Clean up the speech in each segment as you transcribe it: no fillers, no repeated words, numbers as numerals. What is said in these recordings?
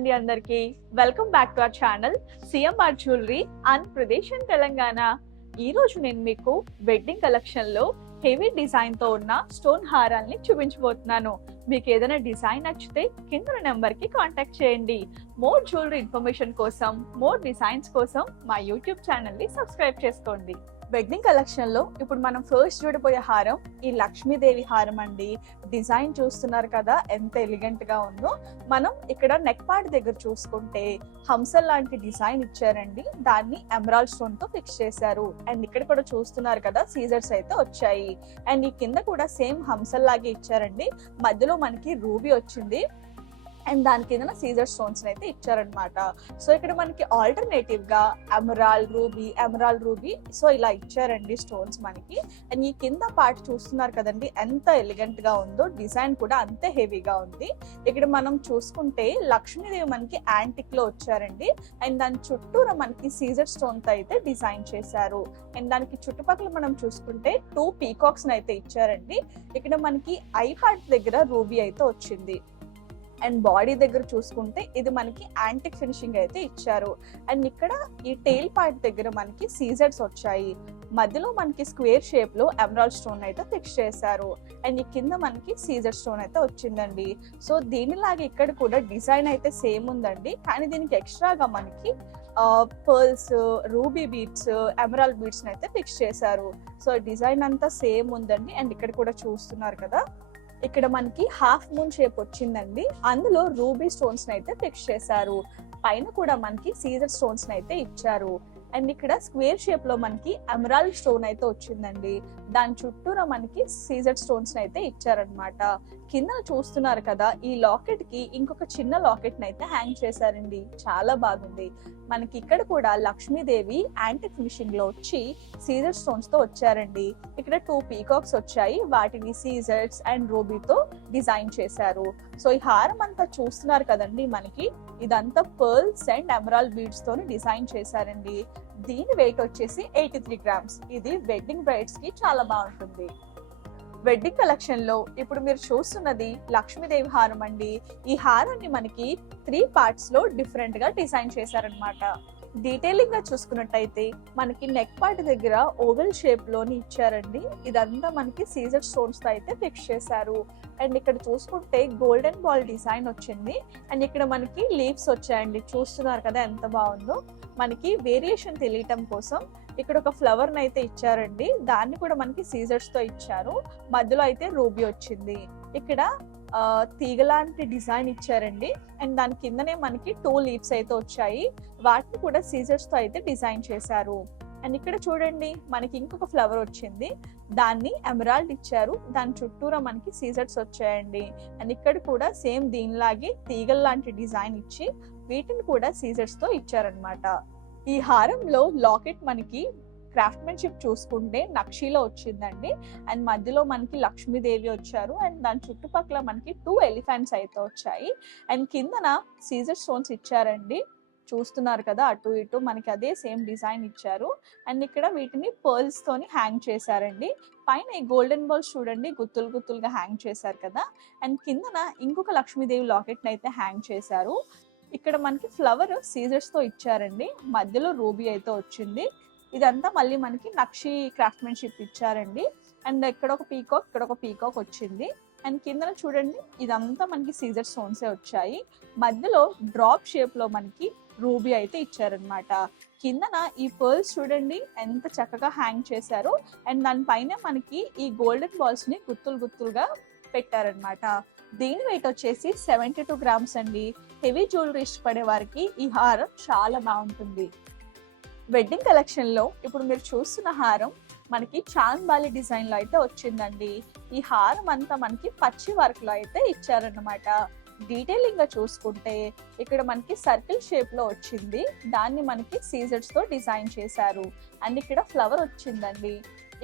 అండి అందరికి. Welcome back to our channel CMR jewellery Andhra Pradesh and Telangana. ఈ రోజు నేను మీకు వెడ్డింగ్ కలెక్షన్ లో హెవీ డిజైన్ తో ఉన్న స్టోన్ హారాల్ని చూపించబోతున్నాను. మీకు ఏదైనా డిజైన్ నచ్చితే కింద నెంబర్ కి కాంటాక్ట్ చేయండి. మోర్ జ్యువెలరీ ఇన్ఫర్మేషన్ కోసం, మోర్ డిజైన్స్ కోసం మా యూట్యూబ్ ఛానల్ ని సబ్స్క్రైబ్ చేసుకోండి. వెడ్డింగ్ కలెక్షన్ లో ఇప్పుడు మనం ఫస్ట్ చూడబోయే హారం ఈ లక్ష్మీదేవి హారం అండి. డిజైన్ చూస్తున్నారు కదా ఎంత ఎలిగెంట్ గా ఉందో. మనం ఇక్కడ నెక్ పార్ట్ దగ్గర చూసుకుంటే హంసల్ లాంటి డిజైన్ ఇచ్చారండి. దాన్ని ఎమరాల్డ్ స్టోన్ తో ఫిక్స్ చేశారు. అండ్ ఇక్కడ కూడా చూస్తున్నారు కదా సీజర్స్ అయితే వచ్చాయి. అండ్ ఈ కింద కూడా సేమ్ హంసల్ లాగే ఇచ్చారండి. మధ్యలో మనకి రూబీ వచ్చింది అండ్ దాని కింద సీజర్ స్టోన్స్ అయితే ఇచ్చారనమాట. సో ఇక్కడ మనకి ఆల్టర్నేటివ్ గా ఎమరాల్డ్ రూబీ సో ఇలా ఇచ్చారండి స్టోన్స్ మనకి. అండ్ ఈ కింద పార్ట్ చూస్తున్నారు కదండి ఎంత ఎలిగెంట్ గా ఉందో. డిజైన్ కూడా అంతే హెవీగా ఉంది. ఇక్కడ మనం చూసుకుంటే లక్ష్మీదేవి మనకి యాంటిక్ లో వచ్చారండి. అండ్ దాని చుట్టూరా మనకి సీజర్ స్టోన్ తో అయితే డిజైన్ చేశారు. అండ్ దానికి చుట్టుపక్కల మనం చూసుకుంటే 2 పీకాక్స్ అయితే ఇచ్చారండి. ఇక్కడ మనకి ఐ పార్ట్ దగ్గర రూబీ అయితే వచ్చింది. అండ్ బాడీ దగ్గర చూసుకుంటే ఇది మనకి యాంటిక్ ఫినిషింగ్ అయితే ఇచ్చారు. అండ్ ఇక్కడ ఈ టెయిల్ పార్ట్ దగ్గర మనకి సీజర్స్ వచ్చాయి. మధ్యలో మనకి స్క్వేర్ షేప్ లో ఎమరాల్డ్ స్టోన్ అయితే ఫిక్స్ చేశారు. అండ్ ఈ కింద మనకి సీజర్ స్టోన్ అయితే వచ్చిందండి. సో దీనిలాగా ఇక్కడ కూడా డిజైన్ అయితే సేమ్ ఉందండి. కానీ దీనికి ఎక్స్ట్రాగా మనకి pearls, ruby beads, emerald beads అయితే ఫిక్స్ చేశారు. సో డిజైన్ అంతా సేమ్ ఉందండి. అండ్ ఇక్కడ కూడా చూస్తున్నారు కదా ఇక్కడ మనకి హాఫ్ మూన్ షేప్ వచ్చిందండి. అందులో రూబీ స్టోన్స్ అయితే ఫిక్స్ చేశారు. పైన కూడా మనకి సీజర్ స్టోన్స్ అయితే ఇచ్చారు. అండ్ ఇక్కడ స్క్వేర్ షేప్ లో మనకి ఎమరాల్డ్ స్టోన్ అయితే వచ్చిందండి. దాని చుట్టూరా మనకి సీజర్ స్టోన్స్ అయితే ఇచ్చారనమాట. కింద చూస్తున్నారు కదా ఈ లాకెట్ కి ఇంకొక చిన్న లాకెట్ అయితే హ్యాంగ్ చేశారండి. చాలా బాగుంది. మనకి ఇక్కడ కూడా లక్ష్మీదేవి యాంటిక్ ఫినిషింగ్ లో వచ్చి సీజర్ స్టోన్స్ తో వచ్చారండి. ఇక్కడ 2 పీకాక్స్ వచ్చాయి. వాటిని సీజర్స్ అండ్ రూబీతో డిజైన్ చేశారు. సో ఈ హారం అంతా చూస్తున్నారు కదండి మనకి ఇదంతా పర్ల్స్ అండ్ ఎమరాల్డ్ బీడ్స్ తోని డిజైన్ చేశారండి. దీని వెయిట్ వచ్చేసి 83 గ్రామ్స్. ఇది వెడ్డింగ్ బ్రైడ్స్ కి చాలా బాగుంటుంది. వెడ్డింగ్ కలెక్షన్ లో ఇప్పుడు మీరు చూస్తున్నది లక్ష్మీదేవి హారం అండి. ఈ హారాన్ని మనకి 3 పార్ట్స్ లో డిఫరెంట్ గా డిజైన్ చేశారనమాట. డీటెయిలింగ్ గా చూసుకున్నట్టయితే మనకి నెక్ పార్ట్ దగ్గర ఓవెల్ షేప్ లోని ఇచ్చారండి. ఇదంతా మనకి సీజర్ స్టోన్స్ తో అయితే ఫిక్స్ చేశారు. అండ్ ఇక్కడ చూసుకుంటే గోల్డెన్ బాల్ డిజైన్ వచ్చింది. అండ్ ఇక్కడ మనకి లీవ్స్ వచ్చాయండి. చూస్తున్నారు కదా ఎంత బాగుందో. మనకి వేరియేషన్ తెలియటం కోసం ఇక్కడ ఒక ఫ్లవర్ అయితే ఇచ్చారండి. దాన్ని కూడా మనకి సీజర్స్ తో ఇచ్చారు. మధ్యలో అయితే రూబీ వచ్చింది. ఇక్కడ తీగలాంటి డిజైన్ ఇచ్చారండి. అండ్ దాని కిందనే మనకి 2 లీవ్స్ అయితే వచ్చాయి. వాటిని కూడా సీజర్స్ తో అయితే డిజైన్ చేశారు. అండ్ ఇక్కడ చూడండి మనకి ఇంకొక ఫ్లవర్ వచ్చింది. దాన్ని ఎమరాల్డ్ ఇచ్చారు. దాని చుట్టూరా మనకి సీజర్స్ వచ్చాయండి. అండ్ ఇక్కడ కూడా సేమ్ దీనిలాగే తీగల లాంటి డిజైన్ ఇచ్చి వీటిని కూడా సీజర్స్ తో ఇచ్చారనమాట. ఈ హారంలో లాకెట్ మనకి క్రాఫ్ట్మెన్షిప్ చూసుకుంటే నక్షీలో వచ్చిందండి. అండ్ మధ్యలో మనకి లక్ష్మీదేవి వచ్చారు. అండ్ దాని చుట్టుపక్కల మనకి 2 ఎలిఫెంట్స్ అయితే వచ్చాయి. అండ్ కిందన సీజర్ స్టోన్స్ ఇచ్చారండి. చూస్తున్నారు కదా అటు ఇటు మనకి అదే సేమ్ డిజైన్ ఇచ్చారు. అండ్ ఇక్కడ వీటిని పర్ల్స్ తోని హ్యాంగ్ చేశారండి. పైన ఈ గోల్డెన్ బాల్స్ చూడండి గుత్తులుగా హ్యాంగ్ చేశారు కదా. అండ్ కిందన ఇంకొక లక్ష్మీదేవి లాకెట్ అయితే హ్యాంగ్ చేశారు. ఇక్కడ మనకి ఫ్లవర్ సీజర్స్ తో ఇచ్చారండి. మధ్యలో రూబీ అయితే వచ్చింది. ఇదంతా మళ్ళీ మనకి నక్షి క్రాఫ్ట్మెన్షిప్ ఇచ్చారండి. అండ్ ఇక్కడ ఒక పీకాక్ వచ్చింది. అండ్ కింద చూడండి ఇదంతా మనకి సీజర్ స్టోన్సే వచ్చాయి. మధ్యలో డ్రాప్ షేప్ లో మనకి రూబీ అయితే ఇచ్చారనమాట. కిందన ఈ పర్ల్స్ చూడండి ఎంత చక్కగా హ్యాంగ్ చేశారు. అండ్ దానిపైన మనకి ఈ గోల్డెన్ బాల్స్ ని గుత్తులుగా పెట్టారనమాట. దీని వెయిట్ వచ్చేసి 72 గ్రామ్స్ అండి. హెవీ జ్యువెలరీ ఇష్టపడే వారికి ఈ హారం చాలా బాగుంటుంది. వెడ్డింగ్ కలెక్షన్ లో ఇప్పుడు మీరు చూస్తున్న హారం మనకి చాంద్బాలి డిజైన్ లో అయితే వచ్చిందండి. ఈ హారం అంతా మనకి పచ్చి వర్క్ లో అయితే ఇచ్చారన్నమాట. డీటెయిలింగ్ గా చూసుకుంటే ఇక్కడ మనకి సర్కిల్ షేప్ లో వచ్చింది. దాన్ని మనకి సీజర్స్ తో డిజైన్ చేశారు. అండ్ ఇక్కడ ఫ్లవర్ వచ్చిందండి.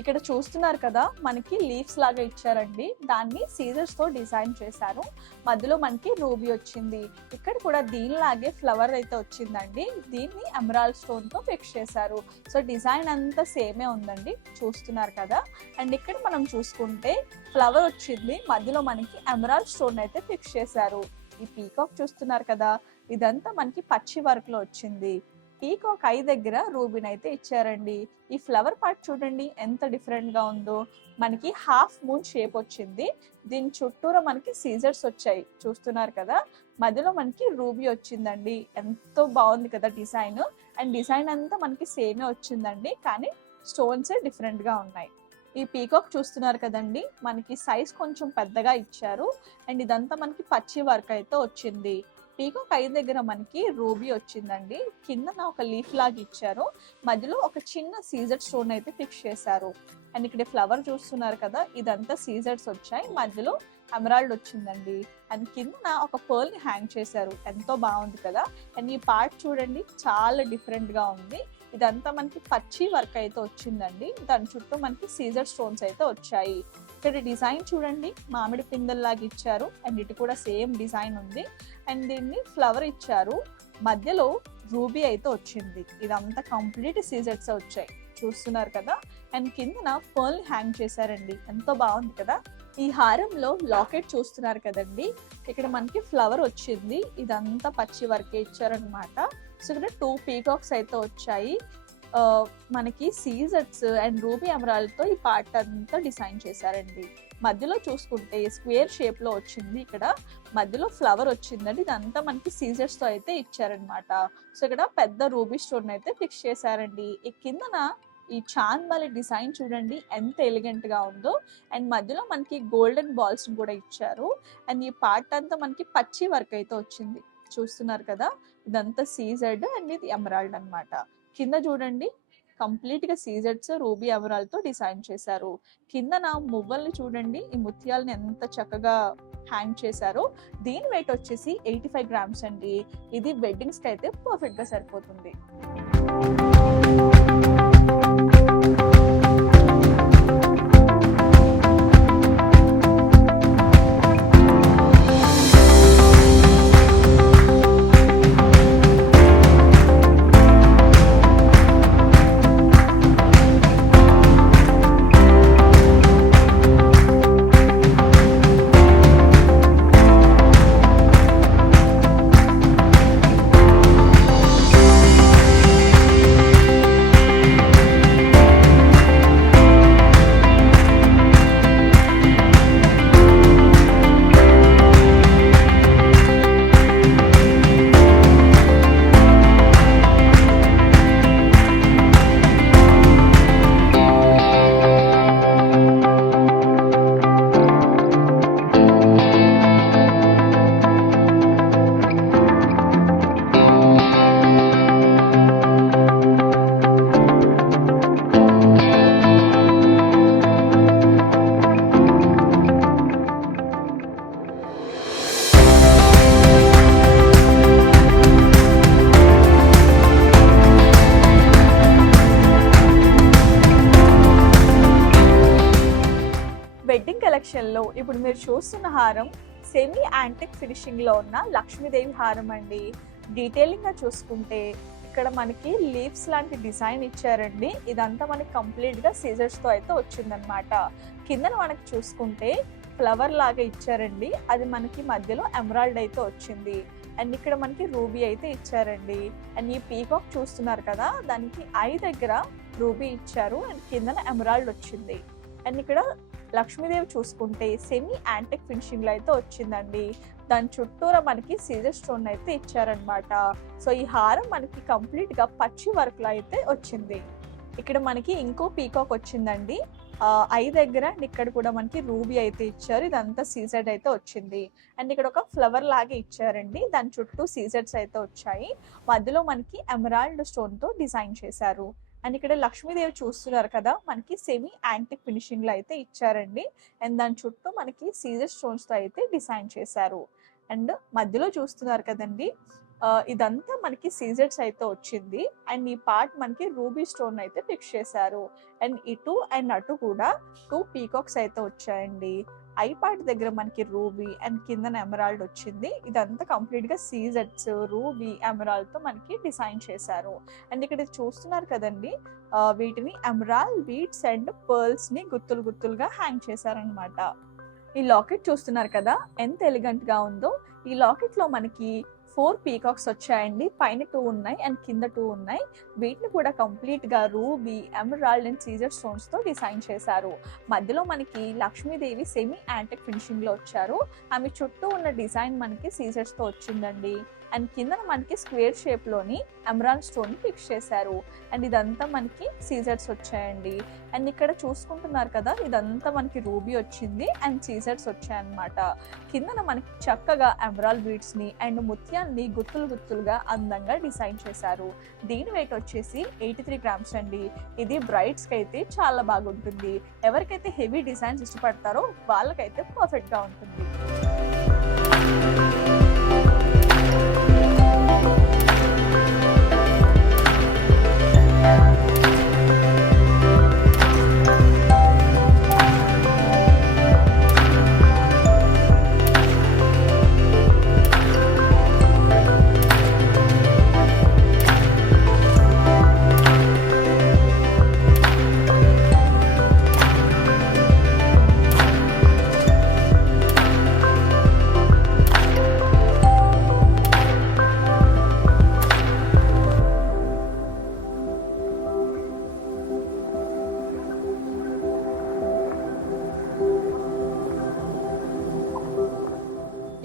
ఇక్కడ చూస్తున్నారు కదా మనకి లీవ్స్ లాగా ఇచ్చారండి. దాన్ని సీజర్స్ తో డిజైన్ చేశారు. మధ్యలో మనకి రూబీ వచ్చింది. ఇక్కడ కూడా దీనిలాగే ఫ్లవర్ అయితే వచ్చిందండి. దీన్ని ఎమరాల్డ్ స్టోన్ తో ఫిక్స్ చేశారు. సో డిజైన్ అంతా సేమే ఉందండి. చూస్తున్నారు కదా. అండ్ ఇక్కడ మనం చూసుకుంటే ఫ్లవర్ వచ్చింది. మధ్యలో మనకి ఎమరాల్డ్ స్టోన్ అయితే ఫిక్స్ చేశారు. ఈ పీకాక్ చూస్తున్నారు కదా, ఇదంతా మనకి పచ్చి వర్క్ లో వచ్చింది. పీకాక్ ఐ దగ్గర రూబిన్ అయితే ఇచ్చారండి. ఈ ఫ్లవర్ పార్ట్ చూడండి ఎంత డిఫరెంట్ గా ఉందో. మనకి హాఫ్ మూన్ షేప్ వచ్చింది. దీని చుట్టూరా మనకి సీజర్స్ వచ్చాయి, చూస్తున్నారు కదా. మధ్యలో మనకి రూబీ వచ్చిందండి. ఎంతో బాగుంది కదా డిజైన్. అండ్ డిజైన్ అంతా మనకి సేమే వచ్చిందండి, కానీ స్టోన్స్ డిఫరెంట్ గా ఉన్నాయి. ఈ పీకాక్ చూస్తున్నారు కదండి, మనకి సైజ్ కొంచెం పెద్దగా ఇచ్చారు. అండ్ ఇదంతా మనకి పచ్చి వర్క్ అయితే వచ్చింది. పీకాక్ ఐ దగ్గర మనకి రూబీ వచ్చిందండి. కింద ఒక లీఫ్ లాగా ఇచ్చారు. మధ్యలో ఒక చిన్న సీజర్ స్టోన్ అయితే ఫిక్స్ చేశారు. అండ్ ఇక్కడ ఫ్లవర్ చూస్తున్నారు కదా, ఇదంతా సీజర్స్ వచ్చాయి. మధ్యలో ఎమరాల్డ్ వచ్చిందండి. అండ్ కింద ఒక పర్ల్ ని హ్యాంగ్ చేశారు. ఎంతో బాగుంది కదా. అండ్ ఈ పార్ట్ చూడండి చాలా డిఫరెంట్ గా ఉంది. ఇదంతా మనకి పచ్చి వర్క్ అయితే వచ్చిందండి. దాని చుట్టూ మనకి సీజర్ స్టోన్స్ అయితే వచ్చాయి. ఇక్కడ డిజైన్ చూడండి, మామిడి పిందెల్లాగా ఇచ్చారు. అండ్ ఇటు కూడా సేమ్ డిజైన్ ఉంది. అండ్ దీన్ని ఫ్లవర్ ఇచ్చారు. మధ్యలో రూబీ అయితే వచ్చింది. ఇదంతా కంప్లీట్ సీజర్స్ వచ్చాయి, చూస్తున్నారు కదా. అండ్ కిందన పర్ల్ హ్యాంగ్ చేశారండి. ఎంతో బాగుంది కదా. ఈ హారంలో లాకెట్ చూస్తున్నారు కదండి, ఇక్కడ మనకి ఫ్లవర్ వచ్చింది. ఇదంతా పచ్చి వర్కే ఇచ్చారనమాట. సో ఇక్కడ 2 పీకాక్స్ అయితే వచ్చాయి. మనకి సీజర్స్ అండ్ రూబీ ఎమరాల్డ్ తో ఈ పార్ట్ అంతా డిజైన్ చేశారండి. మధ్యలో చూసుకుంటే స్క్వేర్ షేప్ లో వచ్చింది. ఇక్కడ మధ్యలో ఫ్లవర్ వచ్చిందండి. ఇదంతా మనకి సీజర్స్ తో అయితే ఇచ్చారనమాట. సో ఇక్కడ పెద్ద రూబీ స్టోన్ అయితే ఫిక్స్ చేశారండి. ఈ కిందన ఈ చాంద్బాలి డిజైన్ చూడండి ఎంత ఎలిగెంట్ గా ఉందో. అండ్ మధ్యలో మనకి గోల్డెన్ బాల్స్ కూడా ఇచ్చారు. అండ్ ఈ పార్ట్ అంతా మనకి పచ్చి వర్క్ అయితే వచ్చింది, చూస్తున్నారు కదా. ఇదంతా సీజర్డ్ అండ్ ఇది ఎమరాల్డ్ అన్నమాట. కింద చూడండి కంప్లీట్ గా సీజర్డ్స్ రూబీ ఎమరాల్డ్ తో డిజైన్ చేశారు. కిందన మువ్వల్ని చూడండి, ఈ ముత్యాలని ఎంత చక్కగా హ్యాంగ్ చేశారో. దీని వెయిట్ వచ్చేసి 85 గ్రామ్స్ అండి. ఇది వెడ్డింగ్స్ కి అయితే పర్ఫెక్ట్ గా సరిపోతుంది. వెడ్డింగ్ కలెక్షన్ లో ఇప్పుడు మీరు చూస్తున్న హారం సెమీ యాంటిక్ ఫినిషింగ్ లో ఉన్న లక్ష్మీదేవి హారం అండి. డీటెయిలింగ్ గా చూసుకుంటే ఇక్కడ మనకి లీవ్స్ లాంటి డిజైన్ ఇచ్చారండి. ఇదంతా మనకి కంప్లీట్ గా సీజర్స్ తో అయితే వచ్చిందనమాట. కింద మనకి చూసుకుంటే ఫ్లవర్ లాగా ఇచ్చారండి. అది మనకి మధ్యలో ఎమరాల్డ్ అయితే వచ్చింది. అండ్ ఇక్కడ మనకి రూబీ అయితే ఇచ్చారండి. అండ్ ఈ పీకాక్ చూస్తున్నారు కదా, దానికి ఐ దగ్గర రూబీ ఇచ్చారు. అండ్ కిందన ఎమరాల్డ్ వచ్చింది. అండ్ ఇక్కడ లక్ష్మీదేవి చూసుకుంటే సెమీ యాంటిక్ ఫినిషింగ్ లో అయితే వచ్చిందండి. దాని చుట్టూరా మనకి సీజర్ స్టోన్ అయితే ఇచ్చారనమాట. సో ఈ హారం మనకి కంప్లీట్ గా పచ్చి వర్క్ లో అయితే వచ్చింది. ఇక్కడ మనకి ఇంకో పీకాక్ వచ్చిందండి. ఐ దగ్గర ఇక్కడ కూడా మనకి రూబీ అయితే ఇచ్చారు. ఇదంతా సీజర్డ్ అయితే వచ్చింది. అండ్ ఇక్కడ ఒక ఫ్లవర్ లాగా ఇచ్చారండి. దాని చుట్టూ సీజర్స్ అయితే వచ్చాయి. మధ్యలో మనకి ఎమరాల్డ్ స్టోన్ తో డిజైన్ చేశారు. అండ్ ఇక్కడ లక్ష్మీదేవి చూస్తున్నారు కదా, మనకి సెమీ యాంటిక్ ఫినిషింగ్ లో అయితే ఇచ్చారండి. అండ్ దాని చుట్టూ మనకి సీజర్ స్టోన్స్ తో అయితే డిజైన్ చేశారు. అండ్ మధ్యలో చూస్తున్నారు కదండి, ఇదంతా మనకి సీజర్స్ అయితే వచ్చింది. అండ్ ఈ పార్ట్ మనకి రూబీ స్టోన్ అయితే ఫిక్స్ చేశారు. అండ్ ఇటు అండ్ అటు కూడా 2 పీకాక్స్ అయితే వచ్చాయండి. ఐ పార్ట్ దగ్గర మనకి రూబీ అండ్ కింద ఎమరాల్డ్ వచ్చింది. ఇదంతా కంప్లీట్ గా సీజర్స్ రూబీ ఎమరాల్డ్ తో మనకి డిజైన్ చేశారు. అండ్ ఇక్కడ చూస్తున్నారు కదండి, వీటిని ఎమరాల్డ్ బీడ్స్ అండ్ పర్ల్స్ ని గుత్తులు గుత్తులుగా హ్యాంగ్ చేశారనమాట. ఈ లాకెట్ చూస్తున్నారు కదా ఎంత ఎలిగెంట్ గా ఉందో. ఈ లాకెట్ లో మనకి 4 పీకాక్స్ వచ్చాయండి. పైన 2 ఉన్నాయి అండ్ కింద 2 ఉన్నాయి. వీటిని కూడా కంప్లీట్ గా ruby, emerald and CZ stones తో డిజైన్ చేశారు. మధ్యలో మనకి లక్ష్మీదేవి సెమీ యాంటిక్ ఫినిషింగ్ లో వచ్చారు. ఆమె చుట్టూ ఉన్న డిజైన్ మనకి సీజర్స్ తో వచ్చిందండి. అండ్ కింద మనకి స్క్వేర్ షేప్ లోని ఎమరాల్డ్ స్టోన్ ఫిక్స్ చేశారు. అండ్ ఇదంతా మనకి సీజర్స్ వచ్చాయండి. అండ్ ఇక్కడ చూసుకుంటున్నారు కదా, ఇదంతా మనకి రూబీ వచ్చింది అండ్ సీజర్స్ వచ్చాయన్నమాట. కిందన మనకి చక్కగా ఎమరాల్డ్ బీడ్స్ ని అండ్ ముత్యాన్ని గుత్తులు గుత్తులుగా అందంగా డిజైన్ చేశారు. దీని వెయిట్ వచ్చేసి 83 గ్రామ్స్ అండి. ఇది బ్రైడ్స్ కి అయితే చాలా బాగుంటుంది. ఎవరికైతే హెవీ డిజైన్స్ ఇష్టపడతారో వాళ్ళకైతే పర్ఫెక్ట్ గా ఉంటుంది.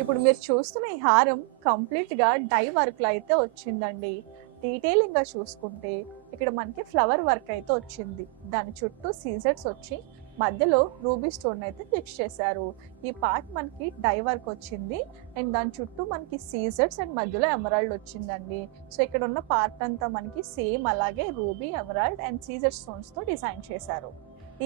ఇప్పుడు మీరు చూస్తున్న ఈ హారం కంప్లీట్ గా డై వర్క్ లో అయితే వచ్చిందండి. డీటెయిలింగ్ గా చూసుకుంటే ఇక్కడ మనకి ఫ్లవర్ వర్క్ అయితే వచ్చింది. దాని చుట్టూ సీజర్స్ వచ్చి మధ్యలో రూబీ స్టోన్ అయితే ఫిక్స్ చేశారు. ఈ పార్ట్ మనకి డై వర్క్ వచ్చింది అండ్ దాని చుట్టూ మనకి సీజర్స్ అండ్ మధ్యలో ఎమరాల్డ్ వచ్చిందండి. సో ఇక్కడ ఉన్న పార్ట్ అంతా మనకి సేమ్ అలాగే ruby, emerald and CZ stones తో డిజైన్ చేశారు.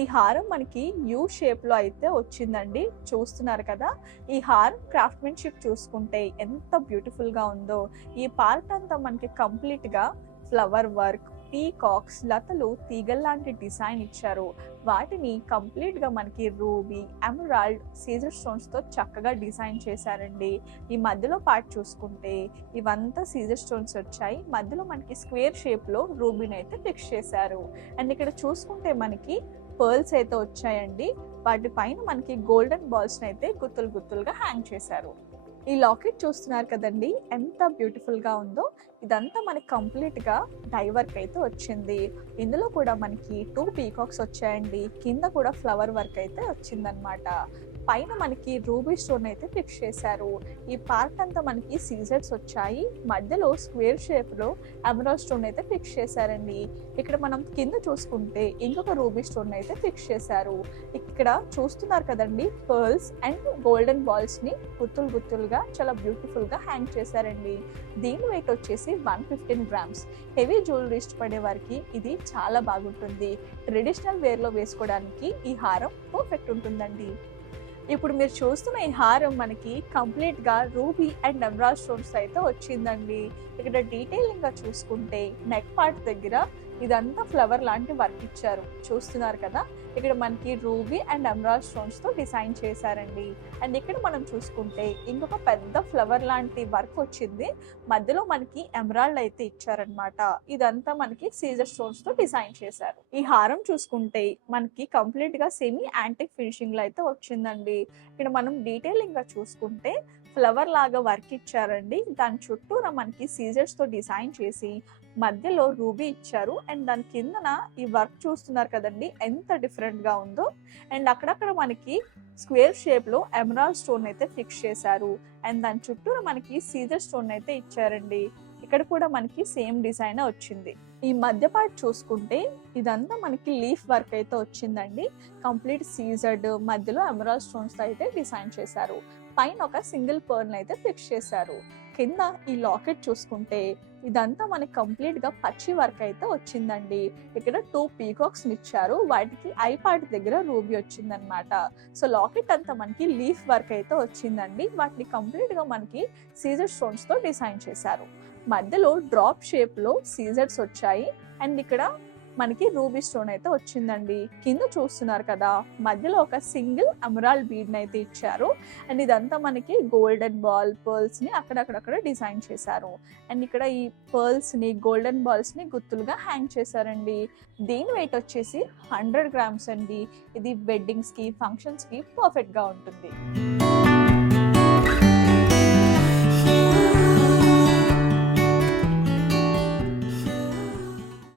ఈ హారం మనకి యూ షేప్ లో అయితే వచ్చిందండి. చూస్తున్నారు కదా, ఈ హారం క్రాఫ్ట్మెన్షిప్ చూసుకుంటే ఎంత బ్యూటిఫుల్ గా ఉందో. ఈ పార్ట్ అంతా మనకి కంప్లీట్ గా ఫ్లవర్ వర్క్, పీకాక్స్, లతలు, తీగల్లాంటి డిజైన్ ఇచ్చారు. వాటిని కంప్లీట్ గా మనకి రూబీ, ఎమరాల్డ్, సీజర్ స్టోన్స్ తో చక్కగా డిజైన్ చేశారండి. ఈ మధ్యలో పార్ట్ చూసుకుంటే ఇవంతా సీజర్ స్టోన్స్ వచ్చాయి. మధ్యలో మనకి స్క్వేర్ షేప్ లో రూబీని అయితే ఫిక్స్ చేశారు. అండ్ ఇక్కడ చూసుకుంటే మనకి పర్ల్స్ అయితే వచ్చాయండి. వాటి పైన మనకి గోల్డెన్ బాల్స్ అయితే గుత్తులు గుత్తులుగా హ్యాంగ్ చేశారు. ఈ లాకెట్ చూస్తున్నారు కదండి, ఎంత బ్యూటిఫుల్ గా ఉందో. ఇదంతా మనకి కంప్లీట్ గా డై వర్క్ అయితే వచ్చింది. ఇందులో కూడా మనకి 2 పీకాక్స్ వచ్చాయండి. కింద కూడా ఫ్లవర్ వర్క్ అయితే వచ్చిందనమాట. పైన మనకి రూబీ స్టోన్ అయితే ఫిక్స్ చేశారు. ఈ పార్ట్ అంతా మనకి సీజర్స్ వచ్చాయి. మధ్యలో స్క్వేర్ షేప్ లో ఎమరాల్డ్ స్టోన్ అయితే ఫిక్స్ చేశారండి. ఇక్కడ మనం కింద చూసుకుంటే ఇంకొక రూబీ స్టోన్ అయితే ఫిక్స్ చేశారు. ఇక్కడ చూస్తున్నారు కదండి, పర్ల్స్ అండ్ గోల్డెన్ బాల్స్ ని గుత్తులు గుత్తులుగా చాలా బ్యూటిఫుల్ గా హ్యాంగ్ చేశారండి. దీని వెయిట్ వచ్చేసి 115 గ్రామ్స్. హెవీ జ్యువెలరీ ఇష్టపడే వారికి ఇది చాలా బాగుంటుంది. ట్రెడిషనల్ వేర్ లో వేసుకోవడానికి ఈ హారం పర్ఫెక్ట్ ఉంటుందండి. ఇప్పుడు మీరు చూస్తున్న ఈ హారం మనకి కంప్లీట్ గా రూబీ అండ్ ఎమరాల్డ్ స్టోన్స్ అయితే వచ్చిందండి. ఇక్కడ డీటెయిలింగ్ గా చూసుకుంటే నెక్ పార్ట్ దగ్గర ఇదంతా ఫ్లవర్ లాంటి వర్క్ ఇచ్చారు. చూస్తున్నారు కదా, ఇక్కడ మనకి రూబీ అండ్ ఎమరాల్డ్ స్టోన్స్ తో డిజైన్ చేశారండి. అండ్ ఇక్కడ మనం చూసుకుంటే ఇంకొక పెద్ద ఫ్లవర్ లాంటి వర్క్ వచ్చింది. మధ్యలో మనకి ఎమరాల్డ్ అయితే ఇచ్చారనమాట. ఇదంతా మనకి సీజర్ స్టోన్స్ తో డిజైన్ చేశారు. ఈ హారం చూసుకుంటే మనకి కంప్లీట్ గా సెమీ యాంటిక్ ఫినిషింగ్ లో అయితే వచ్చిందండి. ఇక్కడ మనం డీటెయిలింగ్ గా చూసుకుంటే ఫ్లవర్ లాగా వర్క్ ఇచ్చారండి. దాని చుట్టూరా మనకి సీజర్స్ తో డిజైన్ చేసి మధ్యలో రూబీ ఇచ్చారు. అండ్ దాని కిందన ఈ వర్క్ చూస్తున్నారు కదండి, ఎంత డిఫరెంట్ గా ఉందో. అండ్ అక్కడక్కడ మనకి స్క్వేర్ షేప్ లో ఎమరాల్డ్ స్టోన్ అయితే ఫిక్స్ చేశారు. అండ్ దాని చుట్టూరా మనకి సీజర్ స్టోన్ అయితే ఇచ్చారండి. ఇక్కడ కూడా మనకి సేమ్ డిజైన్ వచ్చింది. ఈ మధ్య పార్ట్ చూసుకుంటే ఇదంతా మనకి లీఫ్ వర్క్ అయితే వచ్చిందండి. కంప్లీట్ సీజర్డ్, మధ్యలో ఎమరాల్డ్ స్టోన్స్ అయితే డిజైన్ చేశారు. పైన ఒక సింగిల్ పర్ల్ అయితే ఫిక్స్ చేశారు. కింద ఈ లాకెట్ చూసుకుంటే ఇదంతా మనకి కంప్లీట్ గా పచ్చి వర్క్ అయితే వచ్చిందండి. ఇక్కడ 2 పీకాక్స్ ఇచ్చారు. వాటికి ఐ పార్ట్ దగ్గర రూబీ వచ్చిందనమాట. సో లాకెట్ అంతా మనకి లీఫ్ వర్క్ అయితే వచ్చిందండి. వాటిని కంప్లీట్ గా మనకి సీజర్ స్టోన్స్ తో డిజైన్ చేశారు. మధ్యలో డ్రాప్ షేప్ లో సీజర్స్ వచ్చాయి. అండ్ ఇక్కడ మనకి రూబీ స్టోన్ అయితే వచ్చిందండి. కింద చూస్తున్నారు కదా, మధ్యలో ఒక సింగిల్ ఎమరాల్డ్ బీడ్ అయితే ఇచ్చారు. అండ్ ఇదంతా మనకి గోల్డెన్ బాల్ పర్ల్స్ ని అక్కడక్కడక్కడ డిజైన్ చేశారు. అండ్ ఇక్కడ ఈ పర్ల్స్ ని, గోల్డెన్ బాల్స్ ని గుత్తులుగా హ్యాంగ్ చేశారండి. దీని వెయిట్ వచ్చేసి 100 గ్రామ్స్ అండి. ఇది వెడ్డింగ్స్ కి, ఫంక్షన్స్ కి పర్ఫెక్ట్ గా ఉంటుంది.